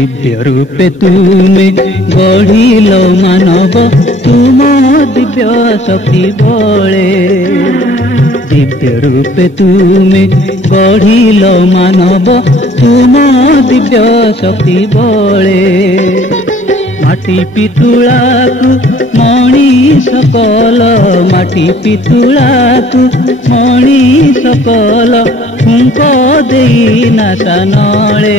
दिव्य रूपे तुमे गढ़िल मानव तुम दिव्य शक्ति बले दिव्य रूपे तुमे गढ़िल मानव तुम दिव्य शक्ति बले माटी पितुलाकु मणि सकल माटी पितुलाकु मणि सकल फुंक देई नासा नळे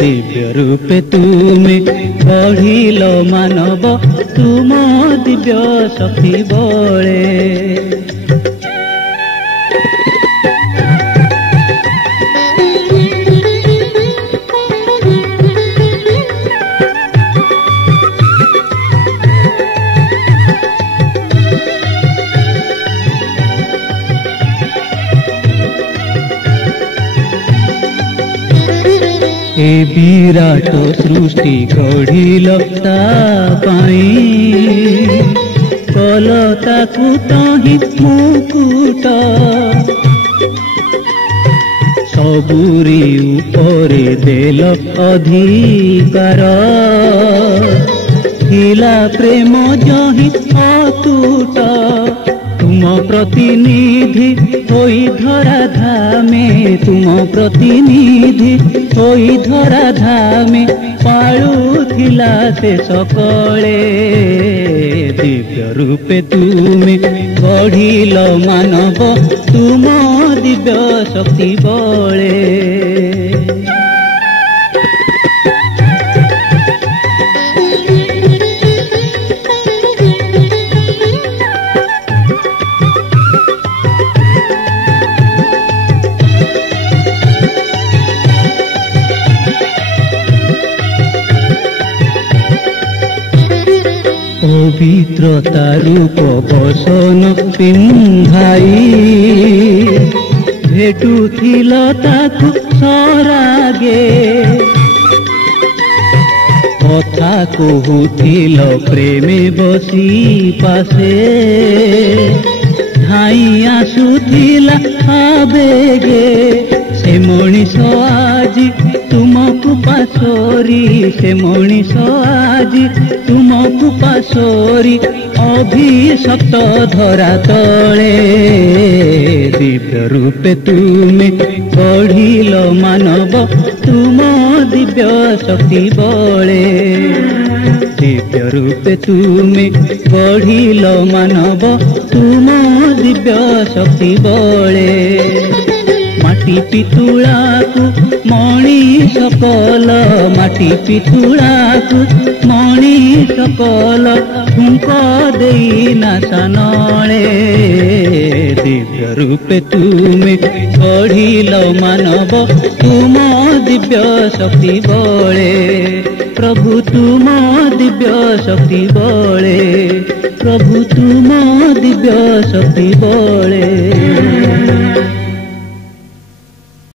दिव्य रूपे तुमे गढ़िल मानव तुम दिव्य शक्ति बळे ए विराट सृष्टि गढ़िल कल ताकू तही मुकुट सबुरी उपरे देल अधिकार थिला प्रेम जही अतुट तुम प्रतिनिधि होई धरा धामे तुम प्रतिनिधि होई धरा धामे पाळुथिला से सकळे दिव्य रूपे तुमे गढ़िल मानव तुम दिव्य शक्ति बळे पवित्रता रूप बसन पिंधाई भेटुथिल ताकु सरागे कथा कहूथिल प्रेमे बसी पासे धाई आसुथिला आवेगे से मनीष आज तुमको पासोरी से मनीष आज तुमको पासोरी अभिशप्त धरा तले दिव्य रूपे तुमे गढ़िल मानव तुम दिव्य शक्ति बळे दिव्य रूपे तुमे गढ़िल मानव तुम दिव्य शक्ति बळे माटी पितुलाकु मणि सकल माटी पितुलाकु मणि सकल फुंक देई नासा नळे दिव्य रूपे तुमे गढ़िल मानव तुम दिव्य शक्ति बळे प्रभु तुम दिव्य शक्ति बळे प्रभु तुम दिव्य शक्ति बळे।